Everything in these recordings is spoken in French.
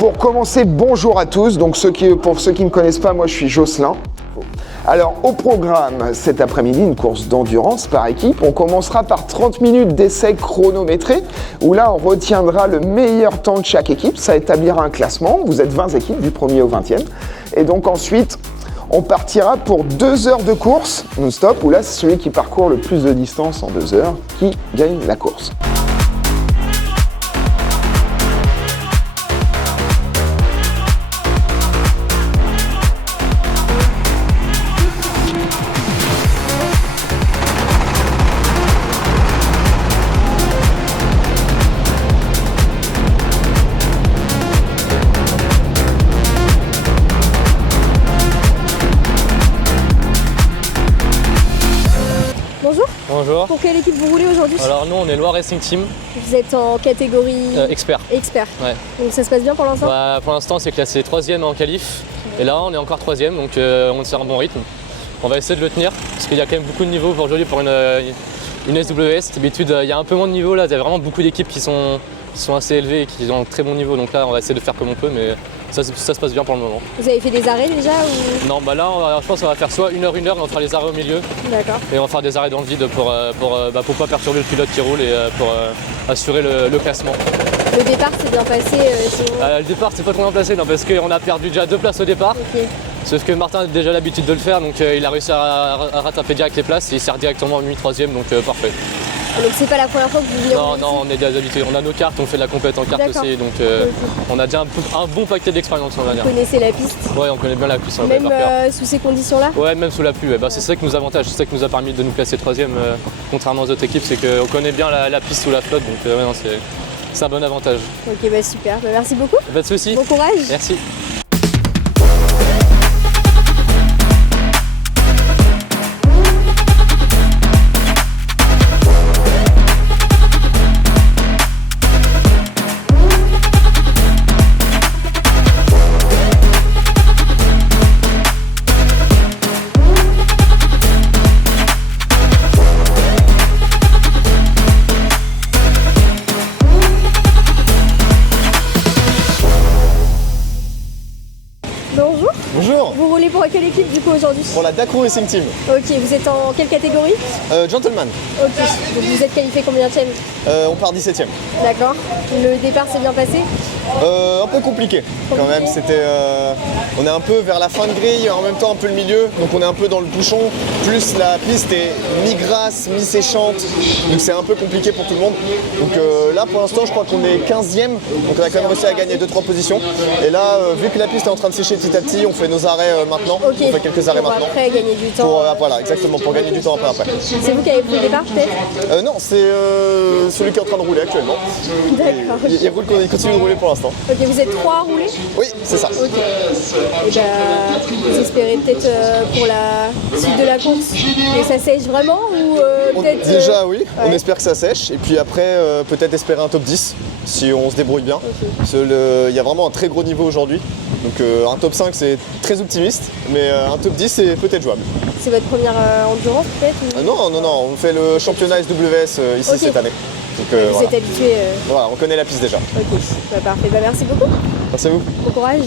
pour commencer, bonjour à tous. Donc pour ceux qui ne me connaissent pas, moi je suis Jocelyn. Alors au programme cet après-midi, une course d'endurance par équipe. On commencera par 30 minutes d'essai chronométré où là on retiendra le meilleur temps de chaque équipe. Ça établira un classement. Vous êtes 20 équipes du 1er au 20e. Et donc ensuite, on partira pour 2 heures de course non-stop où là c'est celui qui parcourt le plus de distance en 2 heures qui gagne la course. Bonjour. Pour quelle équipe vous roulez aujourd'hui? Alors nous on est Loire Racing Team. Vous êtes en catégorie expert. Expert. Ouais. Donc ça se passe bien pour l'instant? Pour l'instant c'est classé 3e en qualif. Et là on est encore 3e donc on tient un bon rythme. On va essayer de le tenir parce qu'il y a quand même beaucoup de niveaux pour aujourd'hui pour une SWS. D'habitude il y a un peu moins de niveaux là, il y a vraiment beaucoup d'équipes qui sont assez élevées et qui ont un très bon niveau. Donc là on va essayer de faire comme on peut mais ça se passe bien pour le moment. Vous avez fait des arrêts déjà ou... Non bah là je pense qu'on va faire soit 1 heure et on fera les arrêts au milieu. D'accord. Et on va faire des arrêts dans le vide pour pas perturber le pilote qui roule et pour assurer le classement. Le départ s'est bien passé Le départ c'est pas trop bien placé non, parce qu'on a perdu déjà 2 places au départ. Okay. Sauf que Martin a déjà l'habitude de le faire donc il a réussi à rattraper direct les places et il sert directement mis 3e donc parfait. Donc c'est pas la première fois que vous venez? Non, on est déjà habitués. On a nos cartes, on fait de la compète en cartes aussi, donc on a déjà un bon paquet d'expérience on va dire. Vous connaissez la piste? Ouais, on connaît bien la piste. Même sous ces conditions-là? Ouais, même sous la pluie. C'est ça qui nous avantage, c'est ça qui nous a permis de nous classer 3e contrairement aux autres équipes, c'est qu'on connaît bien la piste sous la flotte, donc c'est un bon avantage. Ok, bah super, merci beaucoup. Pas de soucis. Bon courage. Merci. Bonjour. Bonjour. Vous roulez pour quelle équipe du coup aujourd'hui? Pour la Dakar Racing Team. Ok, vous êtes en quelle catégorie? Gentleman. Ok, donc vous êtes qualifié combienième? On part 17e. D'accord. Le départ s'est bien passé? Un peu compliqué quand même, on est un peu vers la fin de grille, en même temps un peu le milieu, donc on est un peu dans le bouchon, plus la piste est mi-grasse, mi-séchante, donc c'est un peu compliqué pour tout le monde. Donc là pour l'instant je crois qu'on est 15e, donc on a quand même réussi à gagner 2-3 positions. Et là vu que la piste est en train de sécher petit à petit, on fait nos arrêts maintenant, okay. On fait quelques arrêts pour maintenant. Après gagner du temps. Voilà, exactement, pour gagner du temps après. C'est vous qui avez pris le départ peut-être? Non, c'est celui qui est en train de rouler actuellement. D'accord. Il continue de rouler pour l'instant. Ok, vous êtes 3 à rouler? Oui, c'est ça. Ok. Et vous espérez peut-être pour la suite de la course que ça sèche vraiment ou peut-être... Déjà oui, on espère que ça sèche et puis après peut-être espérer un top 10 si on se débrouille bien. Okay. Il y a vraiment un très gros niveau aujourd'hui. Donc un top 5 c'est très optimiste, mais un top 10 c'est peut-être jouable. C'est votre première endurance peut-être ou... Non, on fait le championnat SWS ici cette année. Donc, vous êtes habitué Voilà, on connaît la piste déjà. Ok, parfait. Merci beaucoup. Merci à vous. Bon courage.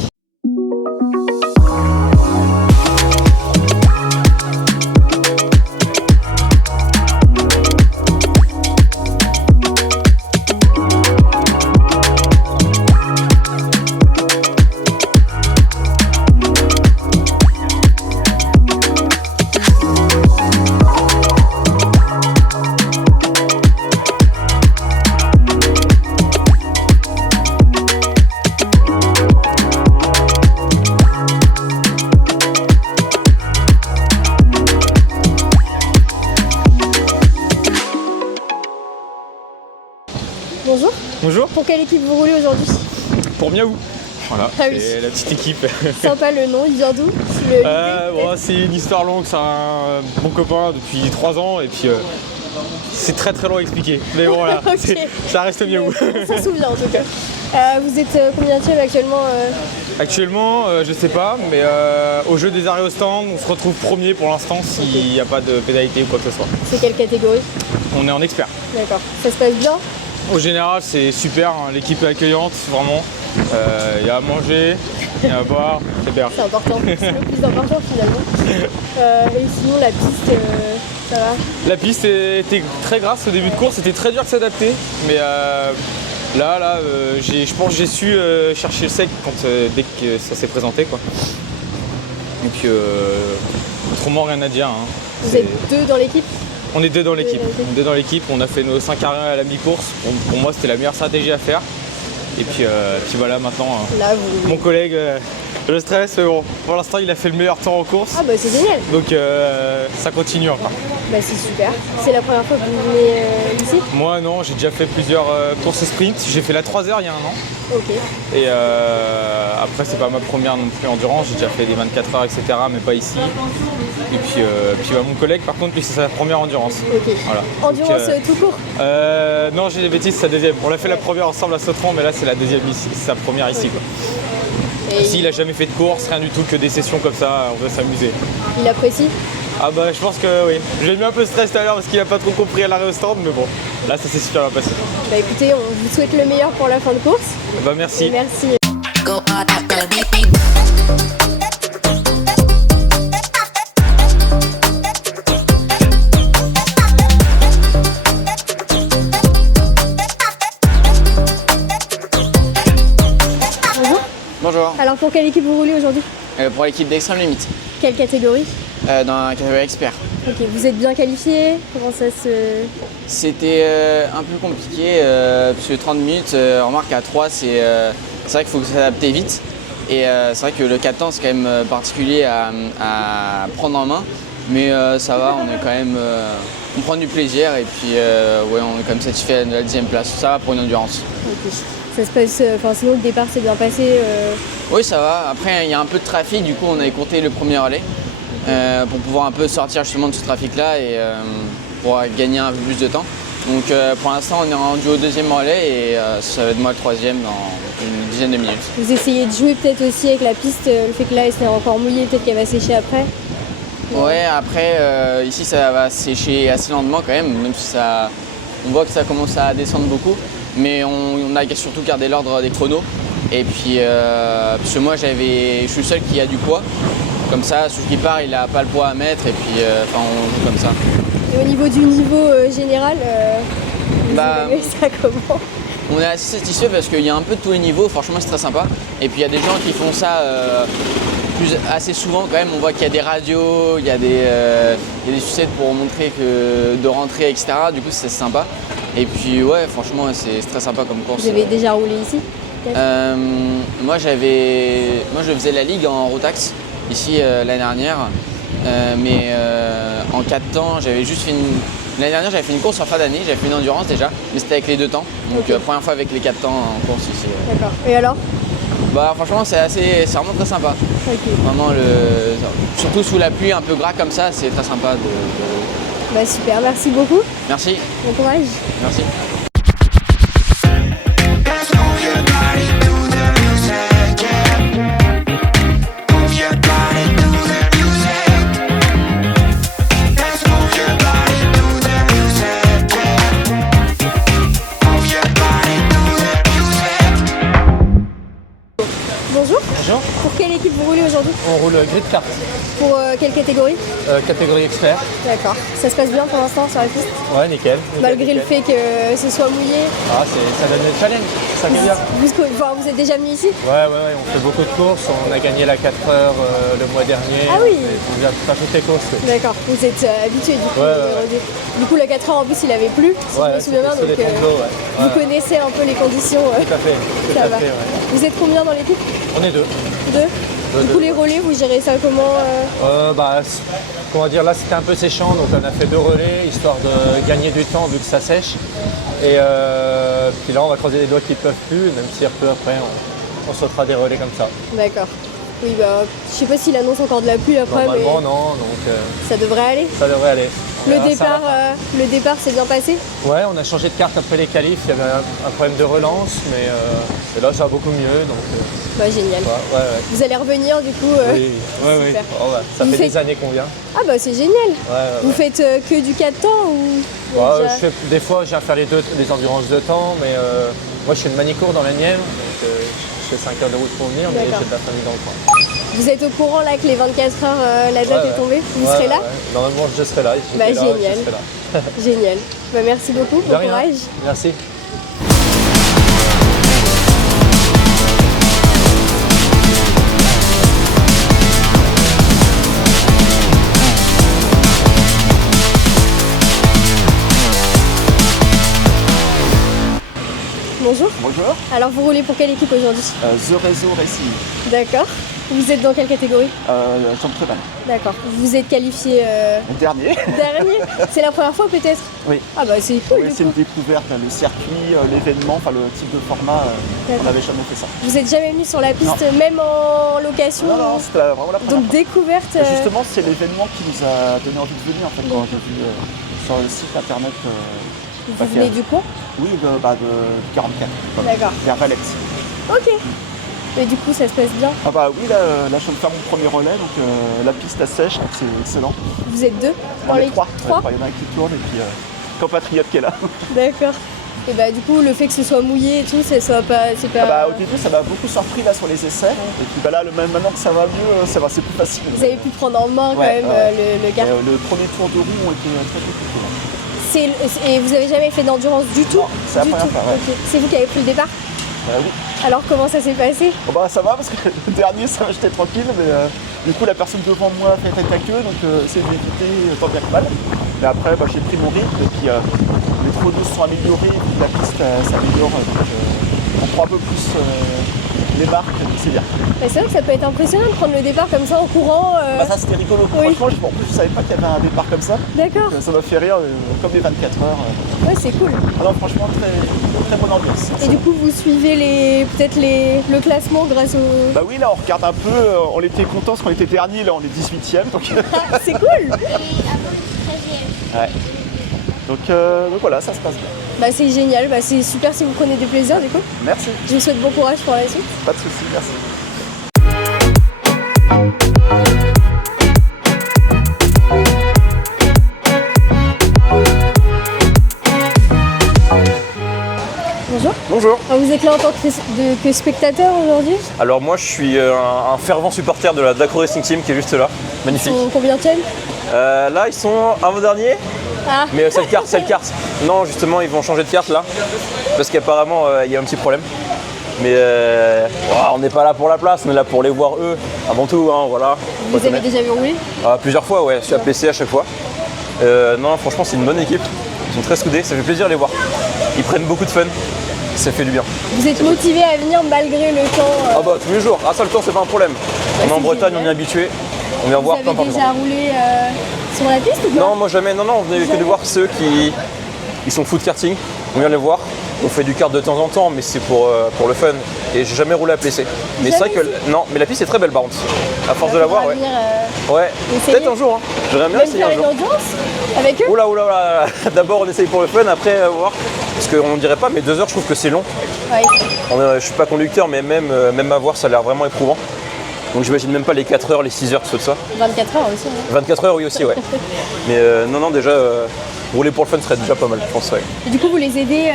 Bonjour. Bonjour. Pour quelle équipe vous roulez aujourd'hui? Pour Miaou. Voilà, ah oui. c'est la petite équipe. Sympa le nom, il vient d'où? C'est une histoire longue, c'est un bon copain depuis 3 ans et puis c'est très long à expliquer. Mais bon voilà, okay. Ça reste Miaou. On s'en souvient en tout cas. Vous êtes combien de actuellement Actuellement, je sais pas, mais au jeu des arrêts au stand, on se retrouve premier pour l'instant s'il n'y a pas de pénalité ou quoi que ce soit. C'est quelle catégorie? On est en expert. D'accord. Ça se passe bien? Au général, c'est super, hein. L'équipe est accueillante, vraiment. Il y a à manger, il y a à boire, c'est bien. C'est important, c'est le plus important finalement. Et sinon la piste, ça va? La piste était très grasse au début de course, c'était très dur de s'adapter, mais là, je pense que j'ai su chercher le sec dès que ça s'est présenté, quoi. Et puis autrement rien à dire. Hein. Vous êtes 2 dans l'équipe? On est 2 dans l'équipe. On a fait nos 5 arrêts à la mi-course. Pour moi, c'était la meilleure stratégie à faire. Et puis voilà, maintenant, Là, mon collègue, le stress, mais bon, pour l'instant, il a fait le meilleur temps en course. Ah bah c'est génial. Donc ça continue encore. Bah c'est super. C'est la première fois que vous venez ici? Moi, non, j'ai déjà fait plusieurs courses sprint. J'ai fait la 3 heures il y a 1 an. Ok. Et après, c'est pas ma première non plus endurance. J'ai déjà fait des 24 heures, etc., mais pas ici. Et puis mon collègue, par contre, lui, c'est sa première endurance. Ok. Voilà. Endurance Donc, tout court? non, j'ai des bêtises, c'est sa deuxième. On l'a fait la première ensemble à Sautron, mais là, c'est la deuxième ici, c'est sa première ici, quoi. Et Ici, il a jamais fait de course, rien du tout, que des sessions comme ça, on veut s'amuser. il apprécie? Ah bah, je pense que oui. J'ai mis un peu de stress tout à l'heure parce qu'il a pas trop compris à l'arrêt au stand, mais bon, là, ça s'est super bien passé. Bah écoutez, on vous souhaite le meilleur pour la fin de course. Bah, merci. Et merci. Bonjour, Alors pour quelle équipe vous roulez aujourd'hui? pour l'équipe d'Extrême Limite, Quelle catégorie? dans la catégorie expert. Ok, vous êtes bien qualifié? Comment ça se... C'était un peu compliqué, parce que 30 minutes, remarque à 3, c'est vrai qu'il faut s'adapter vite. Et c'est vrai que le 4 temps, c'est quand même particulier à prendre en main. Mais ça va, on est quand même... on prend du plaisir et puis ouais, on est quand même satisfait de la 10e place. Ça va pour une endurance. Ok. Ça se passe... Enfin sinon le départ s'est bien passé. Oui, ça va. Après, il y a un peu de trafic, du coup, on avait compté le premier relais pour pouvoir un peu sortir justement de ce trafic-là et pour gagner un peu plus de temps. Donc pour l'instant, on est rendu au 2e relais et ça va être moi le 3e dans une dizaine de minutes. Vous essayez de jouer peut-être aussi avec la piste, le fait que là elle s'est encore mouillée, peut-être qu'elle va sécher après? Ouais, après, ici, ça va sécher assez lentement quand même si ça, on voit que ça commence à descendre beaucoup. Mais on a surtout gardé l'ordre des chronos. Et puis, parce que moi, je suis le seul qui a du poids. Comme ça, celui qui part, il n'a pas le poids à mettre. Et puis, on joue comme ça. Et au niveau du niveau général, vous Bah, avez ça comment? On est assez satisfait parce qu'il y a un peu de tous les niveaux. Franchement, c'est très sympa. Et puis, il y a des gens qui font ça assez souvent quand même. On voit qu'il y a des radios, il y a des sucettes pour montrer de rentrer, etc. Du coup, c'est sympa. Et puis, ouais, franchement, c'est très sympa comme course. Vous avez déjà roulé ici? Moi, je faisais la ligue en Rotax ici l'année dernière, mais en 4 temps, j'avais juste fait l'année dernière, j'avais fait une course en fin d'année, j'avais fait une endurance déjà, mais c'était avec les 2 temps. Donc Ok. première fois avec les 4 temps en course ici. D'accord. Et alors? Bah franchement, c'est vraiment très sympa. Ok. Vraiment surtout sous la pluie un peu gras comme ça, c'est très sympa. Bah super, merci beaucoup. Merci, Bon courage. merci. Bonjour. Bonjour, Pour quelle équipe vous roulez aujourd'hui? on roule grid kart, Pour quelle catégorie? catégorie expert. D'accord. Ça se passe bien pour l'instant sur la piste? Ouais, nickel. Malgré le fait que ce soit mouillé? Ah, ça donne le challenge, ça qui est bien. Vous êtes déjà venu ici? Ouais, on fait beaucoup de courses. On a gagné la 4 heures le mois dernier. Ah oui. On vient faire toutes les courses. Oui. D'accord. Vous êtes habitué du coup. Ouais. Du coup, la 4 heures en plus, il avait plu, si je me souviens bien. c'était sous Donc, les tableaux, ouais. vous connaissez un peu les conditions. Tout à fait, tout Ça à va. fait, ouais. Vous êtes combien dans l'équipe? On est 2. Deux. Du coup, les relais, vous gérez ça comment? Comment dire, là c'était un peu séchant, donc on a fait 2 relais, histoire de gagner du temps vu que ça sèche. Et puis là on va croiser les doigts qui ne peuvent plus, même si un peu après on sautera des relais comme ça. D'accord. Oui, bah, je sais pas s'il annonce encore de la pluie après, Normalement mais non, donc ça devrait aller. ça devrait aller. On verra, ça va. Le départ s'est bien passé? Ouais, on a changé de carte après les qualifs, il y avait un problème de relance, mais et là ça va beaucoup mieux. Donc, Bah génial. ouais. Vous allez revenir du coup? Oui. Super. Oh, ouais. Ça Vous fait faites- des années qu'on vient. Ah bah c'est génial. Ouais. Vous faites que du 4 temps ou? Ouais, déjà- des fois, je viens faire les endurances de temps, mais moi, je suis de Manicourt dans la Nièvre. Donc, je fais 5 heures de route pour venir, mais D'accord. j'ai de la famille dans le coin. Vous êtes au courant là que les 24 heures, la date est tombée? Vous serez là? Normalement, je serai là. Bah, J'étais là, génial. je serai là. Génial. Bah, merci beaucoup, De bon rien. courage. Merci. Bonjour. Bonjour, Alors vous roulez pour quelle équipe aujourd'hui? The Réseau Racing, D'accord. Vous êtes dans quelle catégorie? championnat. D'accord. Vous êtes qualifié Dernier. dernier? C'est la première fois peut-être? Oui. Ah bah c'est cool Oui, du c'est coup. une découverte, le circuit, l'événement, enfin le type de format, on D'accord. n'avait jamais fait ça. Vous êtes jamais venu sur la piste, même en location? Non, non, c'était vraiment la première Donc fois. découverte. Justement, c'est l'événement qui nous a donné envie de venir en fait, quand j'ai vu sur le site internet. Vous venez du coin? Oui, de 44, D'accord. vers Valette. Ok. Et du coup ça se passe bien? Ah bah oui, là je viens de faire mon premier relais, donc la piste à sèche, donc c'est excellent. Vous êtes deux dans On est les trois. trois? Il y en a un qui tourne et puis compatriote qui est là. D'accord. Et bah du coup le fait que ce soit mouillé et tout, ça soit pas. C'est pas. Ah bah, au début, ça m'a beaucoup surpris là sur les essais. Et puis bah, là, maintenant que ça va mieux, ça va, c'est plus facile. Vous avez pu prendre en main quand Ouais, même ouais. le kart. Le premier tour de roue ont été très compliqué. Et vous avez jamais fait d'endurance du tout? Non, c'est la Du première tout. fois, ouais. Ok. C'est vous qui avez pris le départ? Bah oui. Alors comment ça s'est passé? Bon, bah ça va parce que le dernier, ça j'étais tranquille, mais du coup la personne devant moi a fait tête à queue, donc c'est d'éviter tant bien que mal. Mais après, bah, j'ai pris mon rythme et puis les chronos se sont améliorés, et puis la piste s'améliore, donc on prend un peu plus les marques, donc c'est bien. Bah, c'est vrai que ça peut être impressionnant de prendre le départ comme ça en courant. Bah ça c'était rigolo, Oui. franchement, en plus je savais pas qu'il y avait un départ comme ça. D'accord. Ça m'a fait rire, comme les 24 heures. Ouais, c'est cool. Ah non, franchement, très bonne ambiance. Et du coup, vous suivez peut-être le classement grâce au. Bah oui, là on regarde un peu, on était contents parce qu'on était dernier, là on est 18ème. Donc, Ah, c'est cool. ouais. Donc voilà, ça se passe bien. Bah c'est génial. Bah c'est super si vous prenez du plaisir du coup. Merci, Je vous souhaite bon courage pour la suite. pas de soucis, merci. Bonjour. Bonjour. Alors, vous êtes là en tant que spectateur aujourd'hui? Alors moi je suis un fervent supporter de la Dakar Racing Team qui est juste là. Magnifique. Combien tiennent? Là ils sont avant-dernier, Ah. mais c'est le kart. Non justement ils vont changer de carte là, parce qu'apparemment il y a un petit problème. Mais on n'est pas là pour la place, on est là pour les voir eux, avant tout, hein, voilà. Vous avez déjà vu rouler? Plusieurs fois, ouais, je suis APC à chaque fois. Non franchement c'est une bonne équipe, ils sont très soudés, ça fait plaisir de les voir. Ils prennent beaucoup de fun, ça fait du bien. Vous êtes motivé à venir malgré le temps? Ah bah tous les jours, ça le temps c'est pas un problème. On est en c'est Bretagne, génial. on est habitué, on vient Vous voir avez plein de déjà roulé sur la piste ou pas? Non, moi jamais. Non, on venait que de voir ceux qui ils sont fous de karting. On vient les voir. On fait du kart de temps en temps, mais c'est pour le fun. Et j'ai jamais roulé à PC. Mais c'est vrai que non, mais la piste est très belle par contre. À force de la voir, ouais. Ouais. essayer. Peut-être un jour. Hein. J'aimerais bien Même essayer faire un une jour. endurance avec eux? Oula, oula, oula. D'abord on essaye pour le fun, après voir. Parce qu'on dirait pas, mais 2 heures je trouve que c'est long. Ouais. Je suis pas conducteur, mais même à voir ça a l'air vraiment éprouvant. Donc j'imagine même pas les 4 heures, les 6 heures, tout ça. 24 heures aussi. Hein. 24 heures oui aussi, ouais. Mais non, déjà rouler pour le fun serait déjà pas mal, je pense, ouais. Et du coup, vous les aidez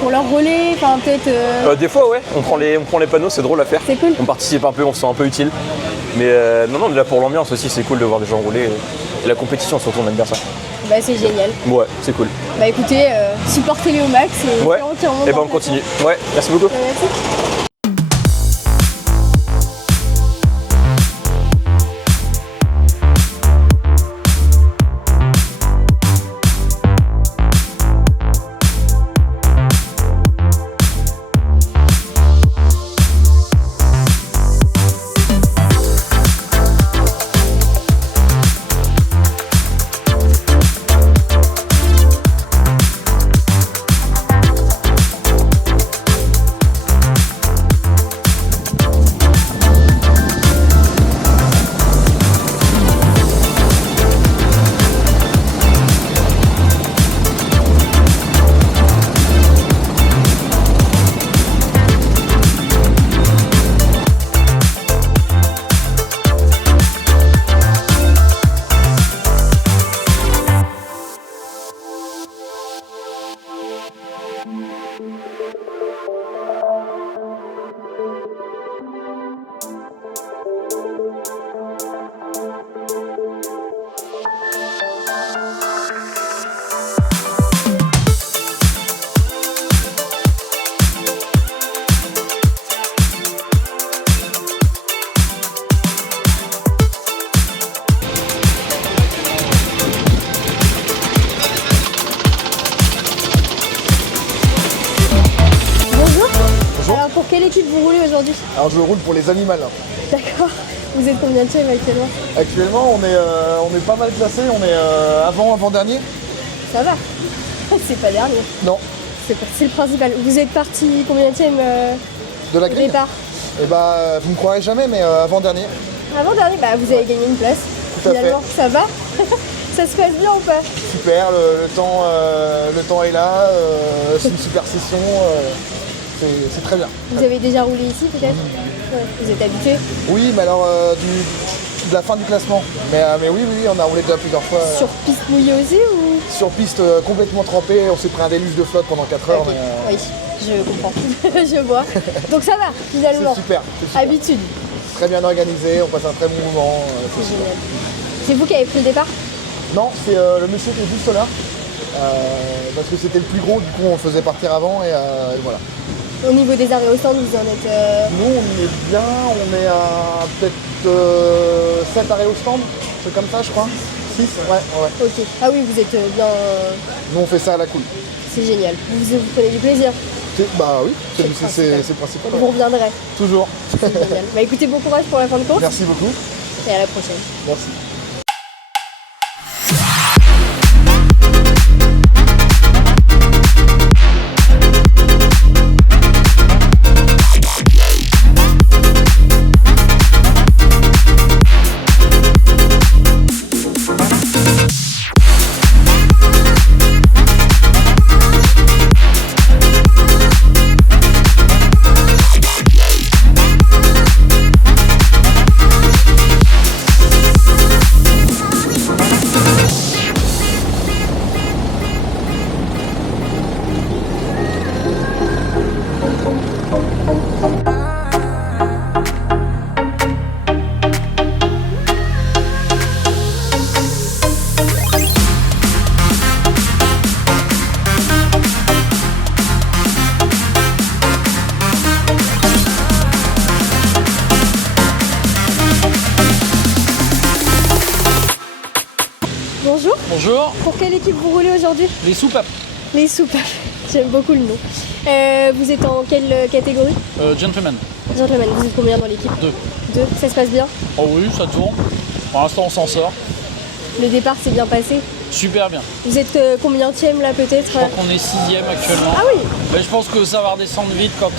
pour leur relais, enfin peut-être. Des fois, ouais, on prend les panneaux, c'est drôle à faire. C'est cool. On participe un peu, on se sent un peu utile. Mais non, on est là pour l'ambiance aussi, c'est cool de voir des gens rouler. Et la compétition surtout, on aime bien ça. Bah c'est génial. Ouais, c'est cool. Bah écoutez, supportez-les au max et Ouais, espérons qu'ils remontent et ben dans on le continue. Ouais, merci beaucoup. classement. Merci. aujourd'hui? Alors je roule pour les animaux. D'accord. Vous êtes combien de actuellement? Actuellement on est pas mal classé, on est avant-dernier. Ça va. C'est pas dernier. Non. C'est le principal. Vous êtes parti combien de la grille départ? Eh bah vous me croirez jamais mais avant-dernier. Avant-dernier, bah vous avez gagné une place. Tout à Finalement, ça va? Ça se passe bien ou pas? Super, le temps est là, c'est une super session, c'est très bien. Vous avez déjà roulé ici peut-être? Ouais. Vous êtes habitué? Oui, mais alors de la fin du classement. Mais oui, on a roulé déjà plusieurs fois. Sur piste mouillée aussi ou? Sur piste complètement trempée, on s'est pris un déluge de flotte pendant 4 heures. Okay. Oui, je comprends, je vois. Donc ça va finalement? C'est super. Habitude. Très bien organisé, on passe un très bon moment. C'est génial. C'est vous qui avez pris le départ? Non, c'est le monsieur qui est juste là. Parce que c'était le plus gros, du coup on le faisait partir avant et voilà. Au niveau des arrêts au stand, vous en êtes... Nous on est bien, on est à peut-être 7 arrêts au stand, c'est comme ça je crois. 6, ouais. Ok. Ah oui, vous êtes bien... Nous on fait ça à la cool. C'est génial. Vous prenez du plaisir? Bah oui, c'est le principal. Vous reviendrez? Toujours. C'est génial. Bah écoutez, bon courage pour la fin de course. Merci beaucoup. Et à la prochaine. Merci. Bonjour. Bonjour. Pour quelle équipe vous roulez aujourd'hui? Les soupapes. Les soupapes. J'aime beaucoup le nom. Vous êtes en quelle catégorie? Gentleman. Gentleman, vous êtes combien dans l'équipe? 2. 2. Ça se passe bien? Oh oui, ça tourne. Pour l'instant, on s'en sort. Le départ s'est bien passé? Super bien. Vous êtes combienième là peut-être? Je crois qu'on est 6e actuellement. Ah oui. Mais je pense que ça va redescendre vite quand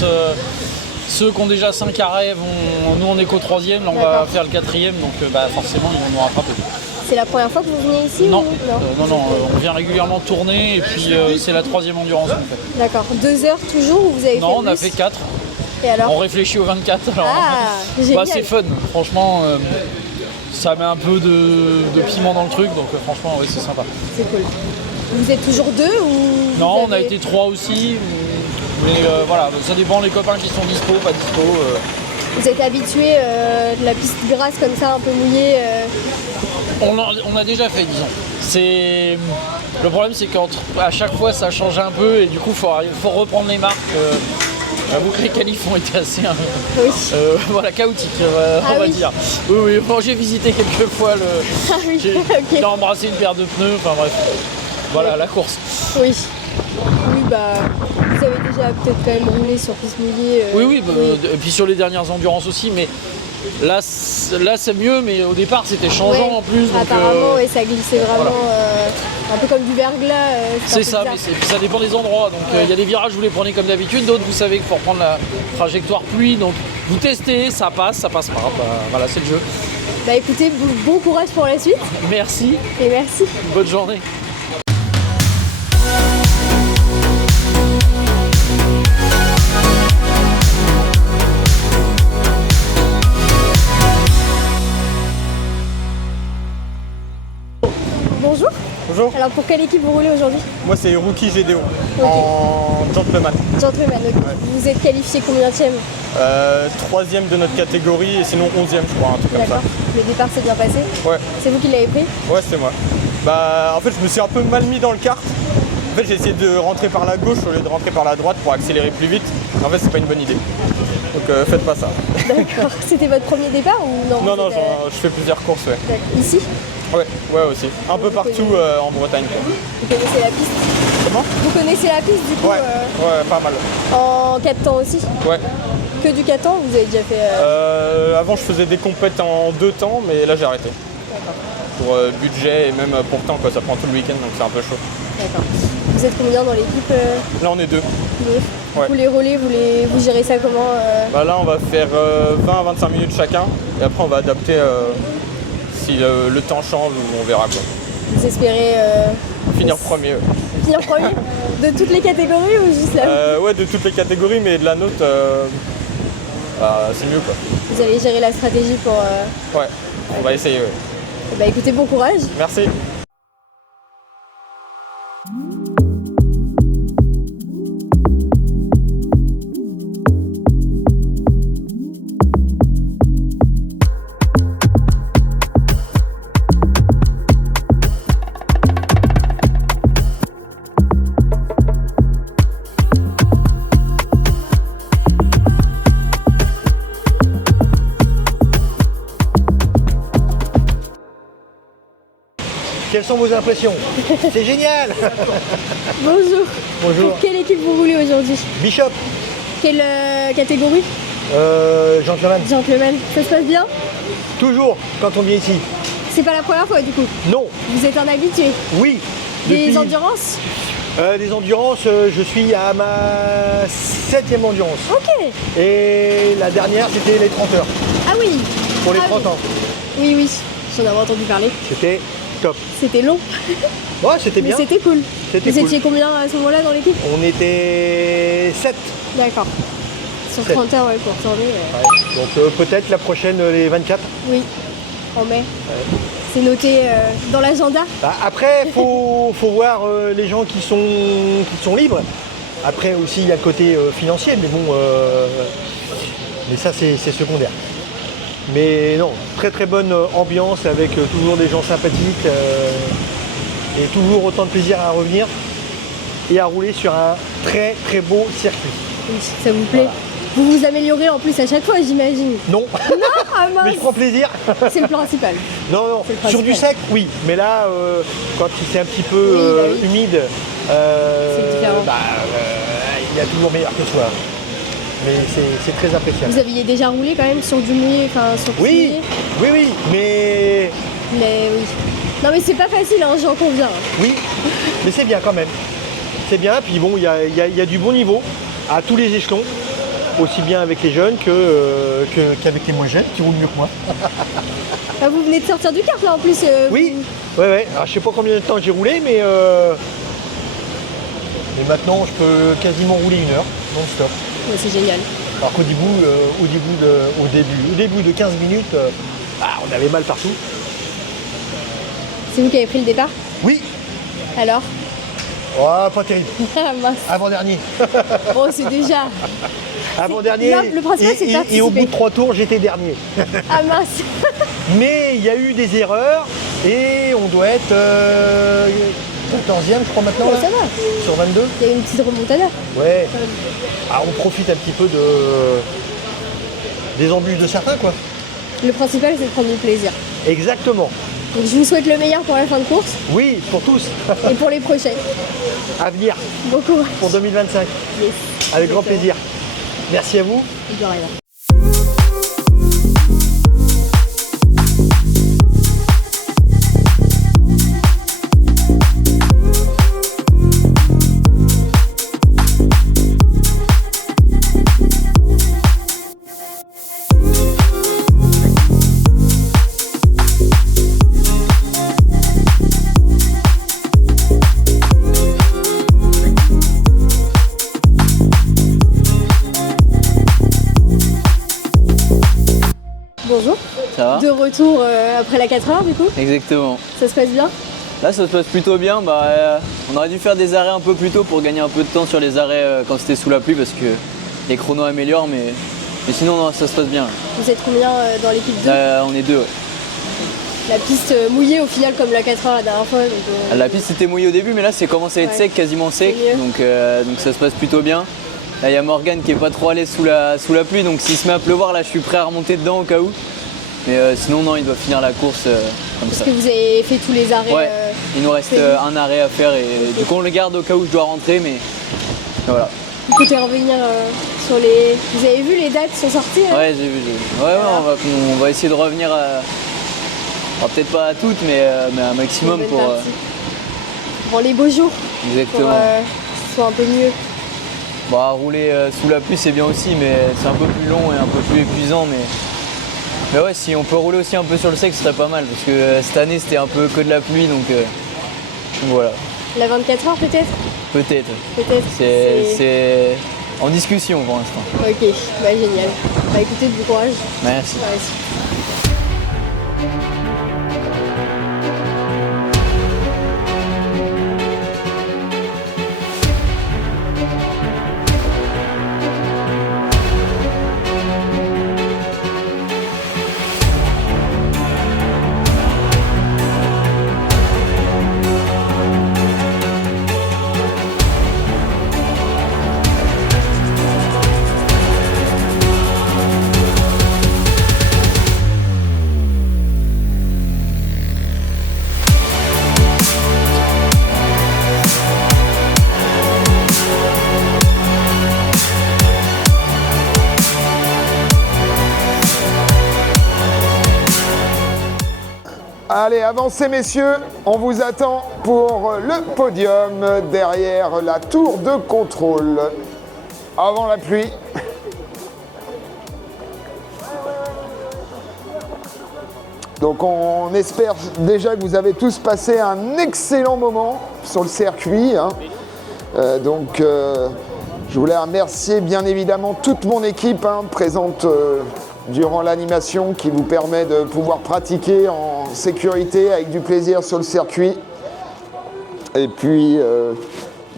ceux qui ont déjà 5 arrêts vont... Nous, on est qu'au 3e, là on va faire le 4e, donc forcément, ils vont nous rattraper. C'est la première fois que vous venez ici? Non, ou... non, on vient régulièrement tourner et puis c'est la 3e endurance qu'on fait. D'accord. 2 heures toujours ou vous avez fait Non, on a plus? fait 4. Et alors? On réfléchit au 24. Alors, génial. c'est fun, franchement. Ça met un peu de piment dans le truc, donc franchement, ouais, c'est sympa. C'est cool. Vous êtes toujours 2 ou? Non, on a été 3 aussi. Mais voilà, ça dépend les copains qui sont dispo, pas dispo. Vous êtes habitué de la piste grasse comme ça, un peu mouillée On a déjà fait, disons. Le problème, c'est qu'à chaque fois, ça change un peu et du coup, il faut reprendre les marques. J'avoue que les qualifs ont été assez chaotiques, on va dire. Oui, bon, j'ai visité quelques fois j'ai embrassé une paire de pneus, enfin bref. Voilà, la course. Oui. Oui, vous avez déjà peut-être quand même roulé sur piste mouillée. Oui, et puis sur les dernières endurances aussi, mais là c'est mieux, mais au départ c'était changeant en plus. Donc, apparemment, ça glissait vraiment un peu comme du verglas. C'est ça, mais ça dépend des endroits. Donc il y a des virages, vous les prenez comme d'habitude, d'autres vous savez qu'il faut reprendre la trajectoire pluie, donc vous testez, ça passe pas. Voilà, c'est le jeu. Écoutez, bon courage pour la suite. Merci. Et merci. Bonne journée. Bonjour. Bonjour. Alors pour quelle équipe vous roulez aujourd'hui? Moi c'est Rookie GDO en Gentleman. Gentleman, ok. Ouais. Vous êtes qualifié combienième? 3e de notre catégorie et sinon 11e je crois, un truc comme ça. Le départ s'est bien passé? Ouais. C'est vous qui l'avez pris? Ouais, c'est moi. En fait je me suis un peu mal mis dans le kart. En fait j'ai essayé de rentrer par la gauche au lieu de rentrer par la droite pour accélérer plus vite. En fait c'est pas une bonne idée. Donc faites pas ça. D'accord. C'était votre premier départ ou non? Non, je fais plusieurs courses, ouais. Ici? Ouais aussi. Un peu partout en Bretagne. Vous connaissez la piste? Comment? Vous connaissez la piste du coup? Ouais, pas mal. En 4 temps aussi? Ouais. que du 4 temps ou vous avez déjà fait... Avant, je faisais des compètes en 2 temps, mais là, j'ai arrêté. Pour budget et même pour temps, quoi. Ça prend tout le week-end, donc c'est un peu chaud. D'accord. Vous êtes combien dans l'équipe Là, on est 2. Du coup, les relais, vous gérez ça comment Bah là, on va faire 20 à 25 minutes chacun, et après, on va adapter si le temps change, ou on verra, quoi. Vous espérez... Finir premier. Finir premier de toutes les catégories ou juste là Ouais, de toutes les catégories, mais de la nôtre, c'est mieux, quoi. Vous allez gérer la stratégie pour... Ouais, on va essayer, ouais. Bah écoutez, bon courage. Merci. Quelles sont vos impressions? C'est génial. Bonjour. Bonjour. Pour quelle équipe vous roulez aujourd'hui? Bishop. Quelle catégorie? Gentleman. Gentleman. Ça se passe bien? Toujours, quand on vient ici. C'est pas la première fois du coup? Non. Vous êtes un habitué? Oui. Des endurances? Des endurances, je suis à ma 7e endurance. Ok. Et la dernière, c'était les 30 heures. Ah oui. Pour les 30 ans. Oui, oui. J'en avais entendu parler. C'était top. C'était long. Ouais, c'était bien. Mais c'était cool. C'était Vous cool. étiez combien à ce moment-là dans l'équipe? On était 7. D'accord. Sur 7. 30 heures, ouais, pour tourner. Ouais. Donc peut-être la prochaine, les 24. Oui, en mai. C'est noté dans l'agenda. Bah, après, faut voir les gens qui sont libres. Après aussi, il y a le côté financier, mais bon, mais ça c'est secondaire. Mais non, très très bonne ambiance avec toujours des gens sympathiques et toujours autant de plaisir à revenir et à rouler sur un très très beau circuit. Oui, ça vous plaît. Vous vous améliorez en plus à chaque fois, j'imagine. Non. Non, ah mince. Mais je prends plaisir. C'est le principal. Non, non, C'est le sur du principal. sec, oui. Mais là, quand c'est un petit peu humide, C'est différent. il y a toujours meilleur que soi. Mais c'est très appréciable. Vous aviez déjà roulé quand même sur du mouillé, enfin sur du Oui, mouillé. oui, oui, mais Oui. Non mais c'est pas facile, hein, j'en conviens. oui, mais c'est bien quand même. C'est bien, puis bon, il y a du bon niveau à tous les échelons, aussi bien avec les jeunes qu'avec les moins jeunes qui roulent mieux que moi. Ah, vous venez de sortir du kart là en plus. Oui, ouais. Alors je sais pas combien de temps j'ai roulé, mais maintenant je peux quasiment rouler 1 heure non-stop. Ouais, c'est génial. Alors qu'au début de 15 minutes, on avait mal partout. C'est vous qui avez pris le départ? Oui. Alors? Oh, pas terrible. Ah mince. Avant-dernier. Bon, c'est déjà. Avant-dernier. Non, le principal, c'est de participer. Et au bout de 3 tours, j'étais dernier. Ah mince. Mais il y a eu des erreurs et on doit être 14e, je crois maintenant. Oh, là, ça va. sur 22. Il y a une petite remontada. Ouais. Ah, on profite un petit peu des embûches de certains, quoi. Le principal, c'est de prendre du plaisir. Exactement. Donc je vous souhaite le meilleur pour la fin de course Oui, pour tous. et pour les prochaines. À venir. Bon courage. Pour 2025. Yes. Avec grand plaisir. Merci à vous. De rien. Bonjour. Ça va? De retour après la 4 heures du coup. Exactement. Ça se passe bien? Là, ça se passe plutôt bien. On aurait dû faire des arrêts un peu plus tôt pour gagner un peu de temps sur les arrêts quand c'était sous la pluie parce que les chronos améliorent, mais sinon, non, ça se passe bien. Vous êtes combien dans l'équipe 2? On est 2, ouais. La piste mouillée au final comme la 4 heures la dernière fois. Donc, La piste était mouillée au début, mais là, c'est commencé à être Ouais. sec, quasiment sec. C'est mieux. Donc ça se passe plutôt bien. Là, il y a Morgane qui est pas trop à l'aise sous la pluie, donc s'il se met à pleuvoir, là, je suis prêt à remonter dedans au cas où. Mais sinon, non, il doit finir la course comme Est-ce ça. que vous avez fait tous les arrêts? Ouais, il nous reste prévus? un arrêt à faire et du coup, on le garde au cas où je dois rentrer, mais voilà. Vous comptez revenir sur les... Vous avez vu les dates sont sorties hein? Ouais, j'ai vu. Ouais, on va essayer de revenir peut-être pas à toutes, mais un maximum pour les beaux jours. Exactement. Pour que ce soit un peu mieux. Bah, rouler sous la pluie c'est bien aussi, mais c'est un peu plus long et un peu plus épuisant. Mais ouais, si on peut rouler aussi un peu sur le sec, ce serait pas mal, parce que cette année c'était un peu que de la pluie, donc voilà. La 24 heures peut-être? Peut-être. Peut-être. C'est en discussion pour l'instant. Ok, bah génial. Bah écoutez, du courage. Merci. Allez, avancez messieurs, on vous attend pour le podium derrière la tour de contrôle. Avant la pluie. Donc on espère déjà que vous avez tous passé un excellent moment sur le circuit. Hein. Je voulais remercier bien évidemment toute mon équipe présente durant l'animation qui vous permet de pouvoir pratiquer en sécurité avec du plaisir sur le circuit. Et puis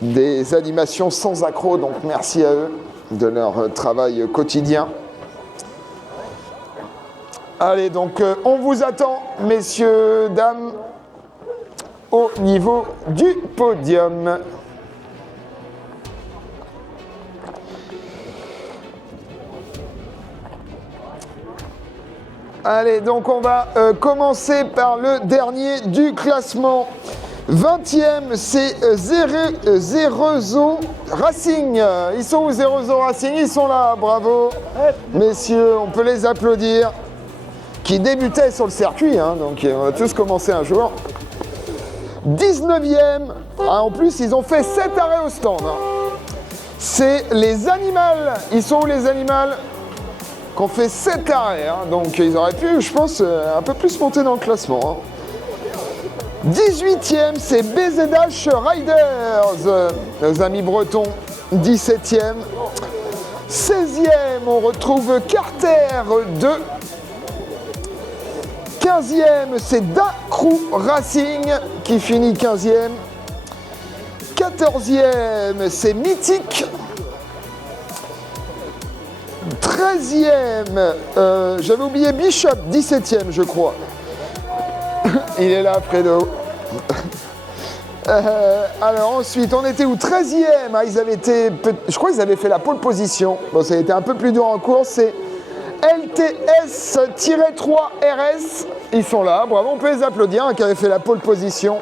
des animations sans accroc, donc merci à eux de leur travail quotidien. Allez, donc on vous attend, messieurs, dames, au niveau du podium. Allez, donc on va commencer par le dernier du classement. 20e, c'est Zerezo Racing. Ils sont où Zerezo Racing? Ils sont là, bravo. Messieurs, on peut les applaudir. Qui débutaient sur le circuit, hein, donc on a tous commencé un jour. 19e, en plus ils ont fait 7 arrêts au stand. Hein. C'est les Animals. Ils sont où les Animals? Qu'on fait 7 arrêts, hein, donc ils auraient pu, je pense, un peu plus monter dans le classement. Hein. 18e, c'est BZH Riders, nos amis bretons. 17e. 16e, on retrouve Carter 2. 15e, c'est Dacrou Racing qui finit 15e. 14e, c'est Mythique. 13e, j'avais oublié Bishop, 17e je crois. Il est là, Fredo. Alors ensuite, on était où? 13e, ah, ils avaient été, je crois qu'ils avaient fait la pole position. Bon, ça a été un peu plus dur en course, c'est LTS-3RS. Ils sont là, bravo, on peut les applaudir, hein, qui avaient fait la pole position.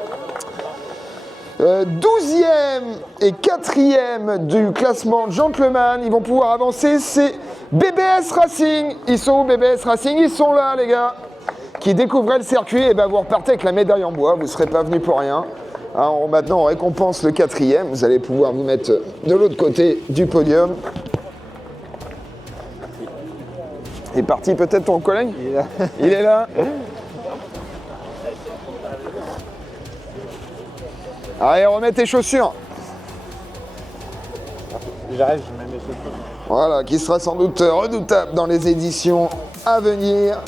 12e et 4e du classement Gentleman, ils vont pouvoir avancer, c'est BBS Racing. Ils sont où BBS Racing? Ils sont là les gars, qui découvraient le circuit, et ben vous repartez avec la médaille en bois, vous ne serez pas venus pour rien. Alors, maintenant on récompense le 4e, vous allez pouvoir vous mettre de l'autre côté du podium. Il est parti peut-être ton collègue? Il est là. Allez, remets tes chaussures. J'arrive, je mets mes chaussures. Voilà, qui sera sans doute redoutable dans les éditions à venir.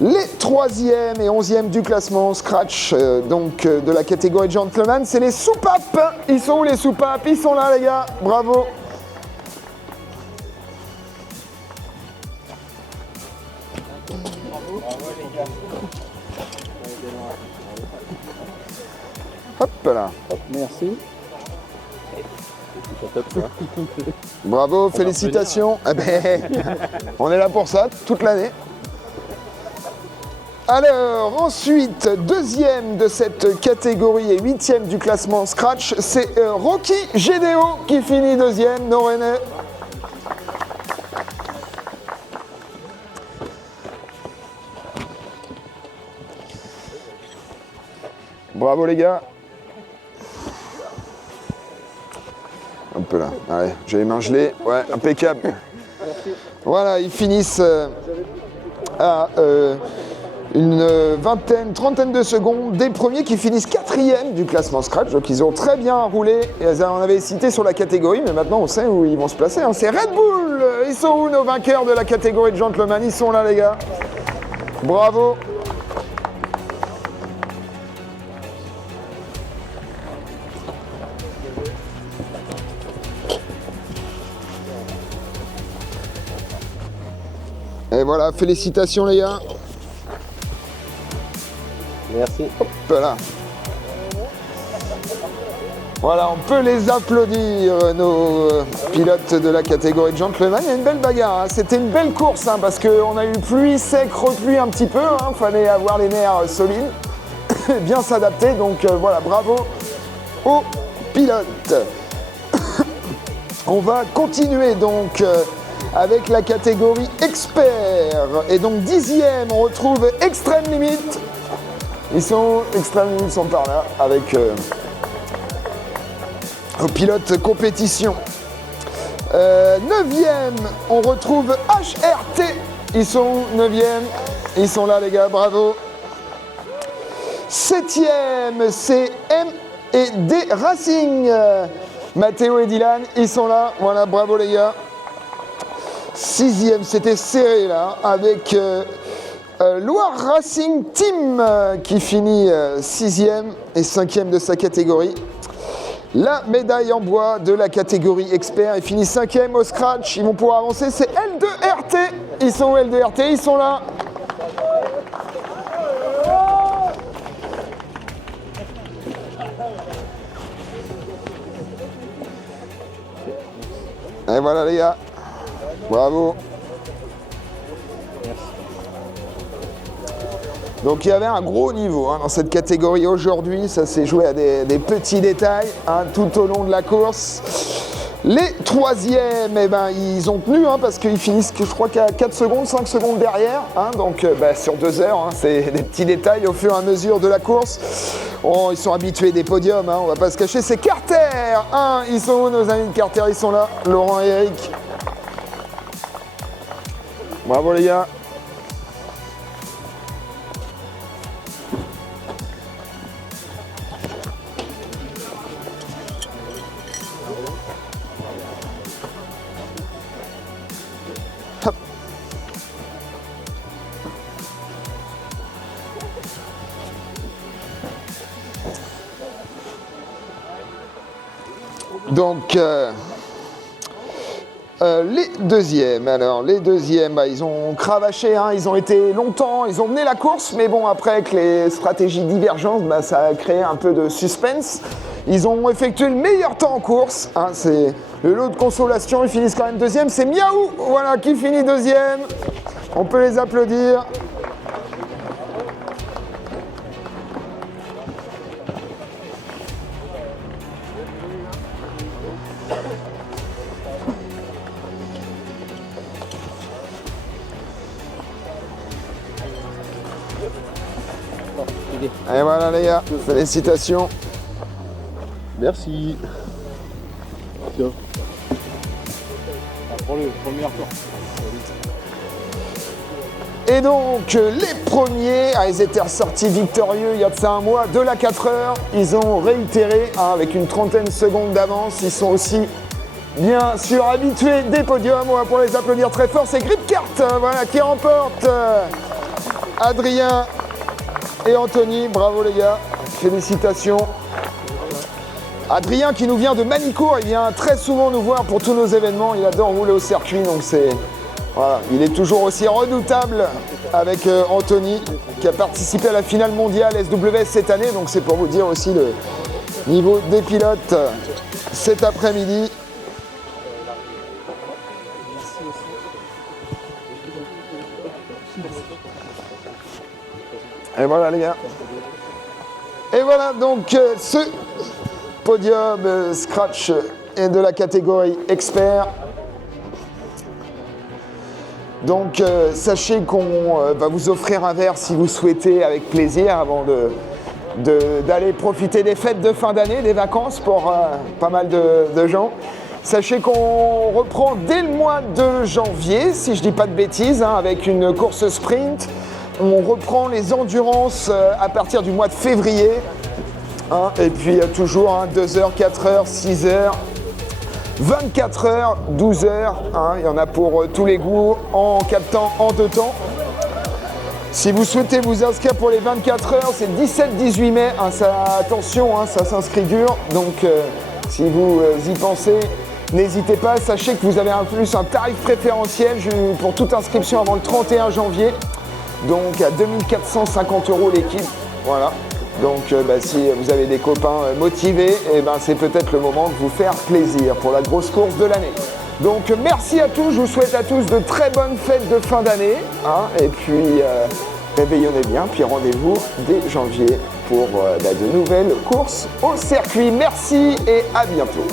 Les 3e et 11e du classement Scratch, de la catégorie Gentleman, c'est les soupapes. Ils sont où les soupapes? Ils sont là les gars, bravo. Hop là. Hop, merci. Bravo, félicitations. Eh ben, on est là pour ça, toute l'année. Alors, ensuite, 2e de cette catégorie et 8e du classement Scratch, c'est Rocky GDO qui finit 2e, Norené. Bravo les gars. Un peu là. Allez, j'ai les mains gelées. Ouais, impeccable. Voilà, ils finissent à une trentaine de secondes des premiers qui finissent 4e du classement Scratch. Donc ils ont très bien roulé. Et on avait cité sur la catégorie, mais maintenant on sait où ils vont se placer. Hein. C'est Red Bull. Ils sont où nos vainqueurs de la catégorie de gentleman? Ils sont là les gars. Bravo. Et voilà, félicitations les gars. Merci. Hop là. Voilà, on peut les applaudir, nos pilotes de la catégorie de gentleman. Il y a une belle bagarre, hein. C'était une belle course, hein, parce qu'on a eu pluie, sec, repluie un petit peu. Il fallait avoir les nerfs solides, bien s'adapter. Donc voilà, bravo aux pilotes. On va continuer donc avec la catégorie expert. Et donc 10e, on retrouve Extreme Limit. Extreme Limit sont par là avec aux pilotes compétition. 9e, on retrouve HRT. Ils sont 9e. Ils sont là les gars, bravo. 7e, c'est M&D Racing. Mathéo et Dylan, ils sont là. Voilà, bravo les gars. 6e, c'était serré là, avec Loire Racing Team qui finit 6e et 5e de sa catégorie. La médaille en bois de la catégorie expert, ils finissent 5e au scratch, ils vont pouvoir avancer, c'est L2RT. Ils sont où L2RT? Ils sont là. Et voilà les gars, bravo. Donc il y avait un gros niveau dans cette catégorie aujourd'hui, ça s'est joué à des petits détails tout au long de la course. Les 3e, ils ont tenu parce qu'ils finissent, je crois qu'à 4 secondes, 5 secondes derrière. Donc sur 2 heures, c'est des petits détails au fur et à mesure de la course. Oh, ils sont habitués des podiums, on va pas se cacher. C'est Carter, ils sont où nos amis de Carter? Ils sont là, Laurent et Eric. Bravo les gars. Donc, les deuxièmes, ils ont cravaché, ils ont été longtemps, ils ont mené la course, mais bon, après, avec les stratégies divergentes, ça a créé un peu de suspense. Ils ont effectué le meilleur temps en course, c'est le lot de consolation, ils finissent quand même 2e, c'est Miaou, voilà, qui finit 2e. On peut les applaudir. Et voilà les gars, félicitations. Merci. Tiens. Prends le meilleur tour. Et donc les premiers, ils étaient ressortis victorieux il y a de ça un mois, de la 4 heures. Ils ont réitéré avec une trentaine de secondes d'avance. Ils sont aussi bien sûr habitués des podiums. On va pour les applaudir très fort. C'est Gripkart qui remporte Adrien et Anthony, bravo les gars, félicitations. Adrien qui nous vient de Manicourt, il vient très souvent nous voir pour tous nos événements, il adore rouler au circuit, donc voilà, il est toujours aussi redoutable avec Anthony qui a participé à la finale mondiale SWS cette année, donc c'est pour vous dire aussi le niveau des pilotes cet après-midi. Et voilà les gars. Et voilà donc ce podium Scratch est de la catégorie expert. Donc sachez qu'on va vous offrir un verre si vous souhaitez avec plaisir avant d'aller profiter des fêtes de fin d'année, des vacances pour pas mal de gens. Sachez qu'on reprend dès le mois de janvier, si je dis pas de bêtises, avec une course sprint. On reprend les endurances à partir du mois de février. Et puis toujours 2h, 4h, 6h, 24 h, 12 h. Il y en a pour tous les goûts, en 4 temps, en 2 temps. Si vous souhaitez vous inscrire pour les 24 heures, c'est 17-18 mai. Attention, ça s'inscrit dur. Donc si vous y pensez, n'hésitez pas. Sachez que vous avez en plus un tarif préférentiel pour toute inscription avant le 31 janvier. Donc à 2450 € l'équipe. Voilà. Donc si vous avez des copains motivés, c'est peut-être le moment de vous faire plaisir pour la grosse course de l'année. Donc merci à tous, je vous souhaite à tous de très bonnes fêtes de fin d'année. Et puis réveillonnez bien, puis rendez-vous dès janvier pour de nouvelles courses au circuit. Merci et à bientôt.